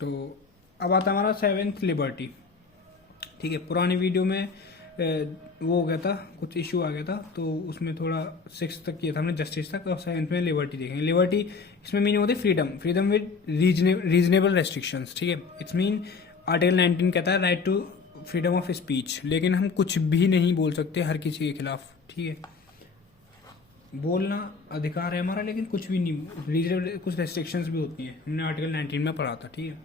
तो अब आता है हमारा 7th लिबर्टी। ठीक है, पुरानी वीडियो में वो हो गया था, कुछ इशू आ गया था, तो उसमें थोड़ा 6 तक किया था हमने, जस्टिस तक, और 7th में लिबर्टी देखेंगे। लिबर्टी इसमें मीनिंग होती है freedom, freedom with reasonable restrictions. ठीक है, इट्स मीन आर्टिकल 19 कहता है right to freedom of speech, लेकिन हम कुछ भी नहीं बोल सकते हर किसी के खिलाफ। ठीक है, बोलना अधिकार है हमारा, लेकिन कुछ भी नहीं, रीजनेबल कुछ रेस्ट्रिक्शंस भी होती हैं, हमने आर्टिकल 19 में पढ़ा था। ठीक है,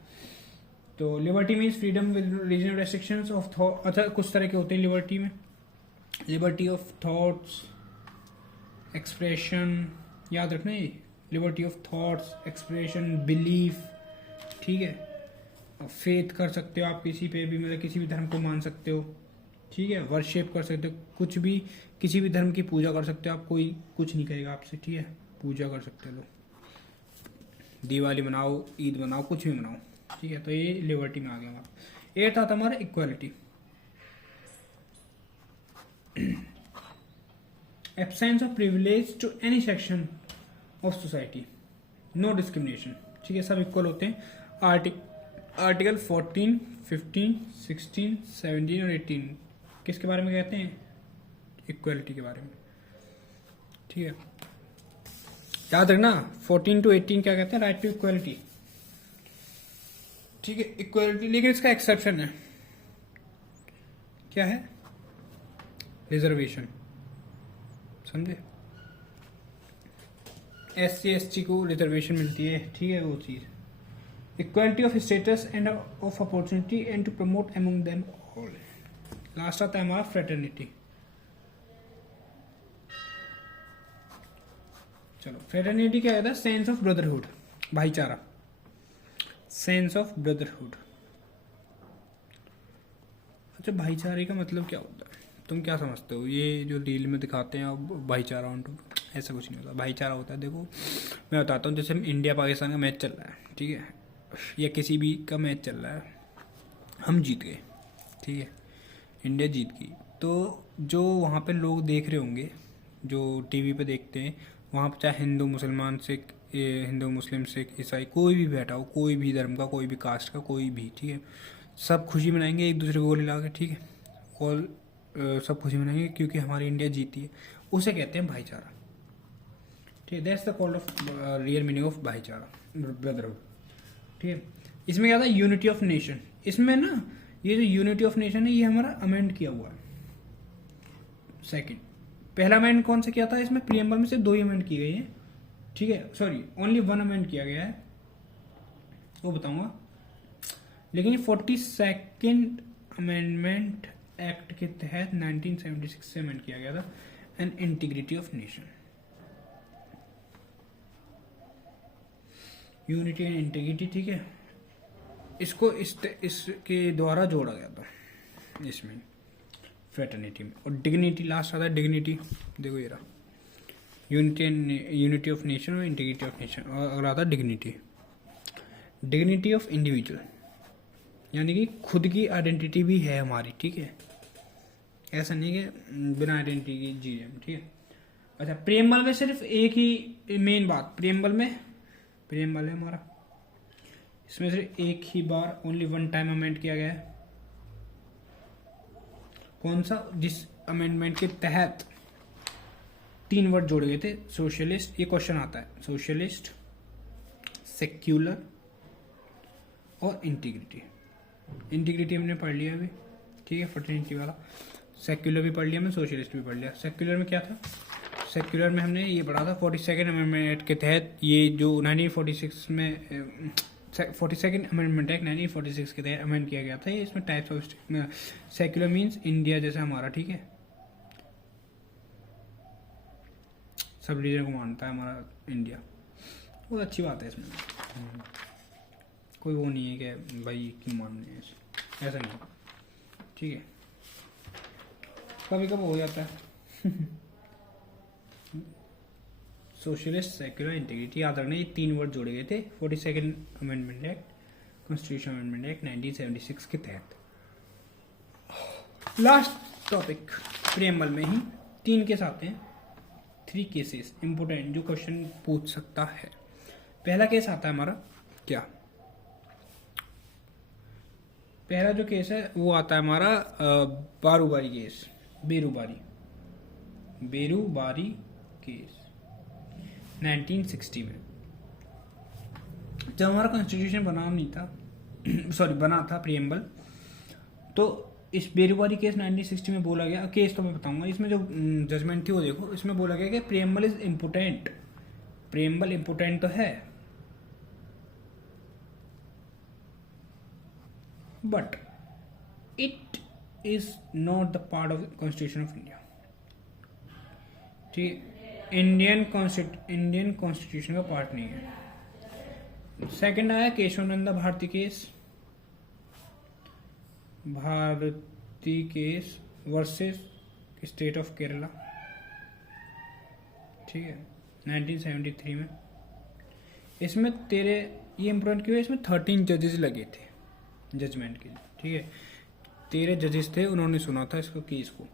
तो liberty means freedom with regional restrictions of thought. अच्छा, कुछ तरह के होते हैं लिबर्टी में, लिबर्टी ऑफ थॉट्स, एक्सप्रेशन, याद रखना ये, liberty of thoughts, expression, belief. ठीक है, फेथ कर सकते हो आप किसी पे भी, मतलब किसी भी धर्म को मान सकते हो। ठीक है, वर्शिप कर सकते हो, कुछ भी, किसी भी धर्म की पूजा कर सकते हो आप, कोई कुछ नहीं कहेगा आपसे। ठीक है, पूजा कर सकते हो, दिवाली मनाओ, ईद मनाओ, कुछ भी मनाओ। ठीक है, तो ये लिबर्टी में आ गया हमारा। 8th आता हमारा equality, absence of privilege to any section of society, no discrimination. ठीक है, सब इक्वल होते हैं। आर्टिकल 14, 15, 16, 17 और 18 किसके बारे में कहते हैं? इक्वालिटी के बारे में। ठीक है, याद रखना 14 to 18 क्या कहते हैं? Right to equality. ठीक है, इक्वालिटी, लेकिन इसका एक्सेप्शन है। क्या है? रिजर्वेशन। समझे? SC ST को रिजर्वेशन मिलती है। ठीक है, वो चीज, equality of status and of opportunity and to promote among them all. Last आता है हमारा फ्रेटर्निटी। चलो, फ्रेटर्निटी क्या कहता है? सेंस ऑफ ब्रदरहुड, भाईचारा, सेंस ऑफ ब्रदरहुड। अच्छा, भाईचारे का मतलब क्या होता है? तुम क्या समझते हो? ये जो रील में दिखाते हैं अब भाईचारा उनको, ऐसा कुछ नहीं होता। भाईचारा होता है, देखो मैं बताता हूँ, जैसे इंडिया पाकिस्तान का मैच चल रहा है, ठीक है, या किसी भी का मैच चल रहा है, हम जीत गए, ठीक है, इंडिया जीत गई, तो जो वहाँ पे लोग देख रहे होंगे, जो टीवी पे देखते हैं, वहाँ पे चाहे हिंदू मुसलमान सिख, हिंदू मुस्लिम सिख ईसाई कोई भी बैठा हो, कोई भी धर्म का, कोई भी कास्ट का, कोई भी, ठीक है, सब खुशी मनाएंगे एक दूसरे को गोली लगा के। ठीक है, और सब खुशी मनाएंगे क्योंकि हमारी इंडिया जीती है। उसे कहते हैं भाईचारा। ठीक है, that's the called off real meaning of भाईचारा, ब्रदरहुड। ठीक है, इसमें क्या था? Unity of nation. इसमें ना ये जो यूनिटी ऑफ नेशन है, ये हमारा अमेंड किया हुआ है। सेकंड, पहला अमेंड कौन सा किया था? इसमें प्रीएम्बल में से 2 ही अमेंड की गई है। ठीक है, सॉरी, ओनली 1 अमेंड किया गया है, वो बताऊंगा। लेकिन 42nd अमेंडमेंट एक्ट के तहत 1976 से अमेंड किया गया था, and integrity of nation, unity and integrity. ठीक है, इसको इसके द्वारा जोड़ा गया था इसमें, फ्रेटर्निटी में। और डिग्निटी लास्ट आता है, डिग्निटी, देखो ये रहा, यूनिटी ऑफ नेशन और इंटीग्रिटी ऑफ नेशन, और अगर आता है डिग्निटी, डिग्निटी ऑफ इंडिविजुअल, यानी कि खुद की आइडेंटिटी भी है हमारी। ठीक है, ऐसा नहीं कि बिना आइडेंटिटी की जी रहे हम। ठीक है, अच्छा, प्रीएम्बल में सिर्फ एक ही मेन बात, प्रीएम्बल है हमारा, इसमें सिर्फ एक ही बार, ओनली 1 टाइम अमेंड किया गया है। कौन सा? जिस अमेंडमेंट के तहत 3 वर्ड जोड़े गए थे, सोशलिस्ट, ये क्वेश्चन आता है, सोशलिस्ट, सेक्युलर और इंटीग्रिटी। इंटीग्रिटी हमने पढ़ लिया अभी, ठीक है, फ्रेटर्निटी वाला। सेक्युलर भी पढ़ लिया मैं, सोशलिस्ट भी पढ़ लिया। सेक्युलर में क्या था? सेक्युलर में हमने ये पढ़ा था 42nd अमेंडमेंट के तहत, ये जो 1946 में 42nd अमेंडमेंट एक्ट 1946 के तहत अमेंड किया गया था। ये इसमें types of secular means India जैसा हमारा, ठीक है, सब रिलीजन को मानता है हमारा इंडिया, बहुत अच्छी बात है इसमें। कोई वो नहीं है कि भाई क्यों मानने हैं, ऐसा नहीं, ठीक है, कभी कभी हो जाता है। सोशलिस्ट, सेक्युलर, इंटीग्रिटी, याद रखना ये 3 वर्ड जोड़े गए थे 42nd amendment act, constitution amendment act 1976 के तहत। लास्ट टॉपिक, प्रीएम्बल में ही 3 केस आते हैं, 3 केसेस इंपोर्टेंट जो क्वेश्चन पूछ सकता है। पहला केस आता है हमारा क्या? पहला जो केस है वो आता है हमारा बारूबारी केस, बेरूबारी केस 1960 में, जब हमारा कॉन्स्टिट्यूशन बना नहीं था सॉरी बना था प्रियम्बल, तो इस बेरूबारी केस 1960 में बोला गया, केस तो मैं बताऊंगा, इसमें जो जजमेंट थी वो देखो, इसमें बोला गया कि preamble is important, preamble important तो है but it is not the part of constitution of India, ठीक, इंडियन कॉन्स्टिट्यूशन का पार्ट नहीं है। सेकंड आया Kesavananda Bharati case versus state of Kerala, ठीक है, 1973 में। इसमें तेरे ये इम्पोर्टेंट क्यों है, इसमें 13 जजेस लगे थे जजमेंट के लिए, ठीक है, 13 जजेस थे, उन्होंने सुना था इसको केस को,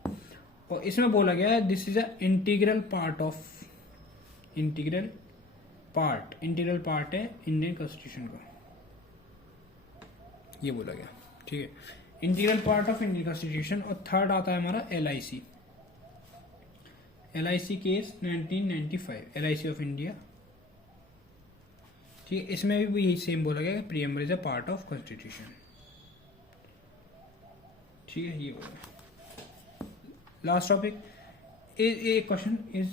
और इसमें बोला गया है this is a integral part है इंडियन कॉन्स्टिट्यूशन का, ये बोला गया, ठीक है, integral part of Indian constitution. और थर्ड आता है हमारा LIC case 1995, LIC of India, ठीक है, इसमें भी यही सेम बोला गया preamble is a part of constitution, ठीक है, ये बोला। लास्ट टॉपिक, एक question, is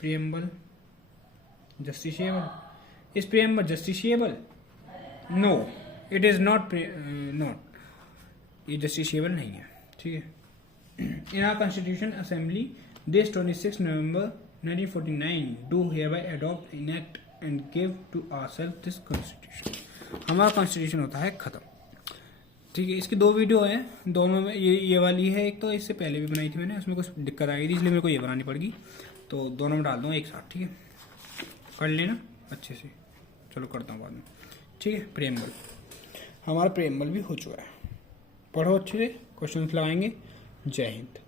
preamble justiciable? Is preamble justiciable? No, it is not. ये justiciable नहीं है, ठीक है। In our Constitution Assembly, this 26 November 1949 do hereby adopt, enact and give to ourselves this Constitution। हमारा कॉन्स्टिट्यूशन होता है खत्म, ठीक है। इसकी 2 वीडियो हैं, दोनों में ये वाली है, एक तो इससे पहले भी बनाई थी मैंने, उसमें कुछ दिक्कत आई थी इसलिए मेरे को ये बनानी पड़ेगी, तो दोनों में डाल दूँगा एक साथ, ठीक है, कर लेना अच्छे से, चलो करता हूँ बाद में, ठीक है। प्रियम्बल, हमारा प्रियम्बल भी हो चुका है, पढ़ो अच्छे से, क्वेश्चंस लगाएंगे। जय हिंद।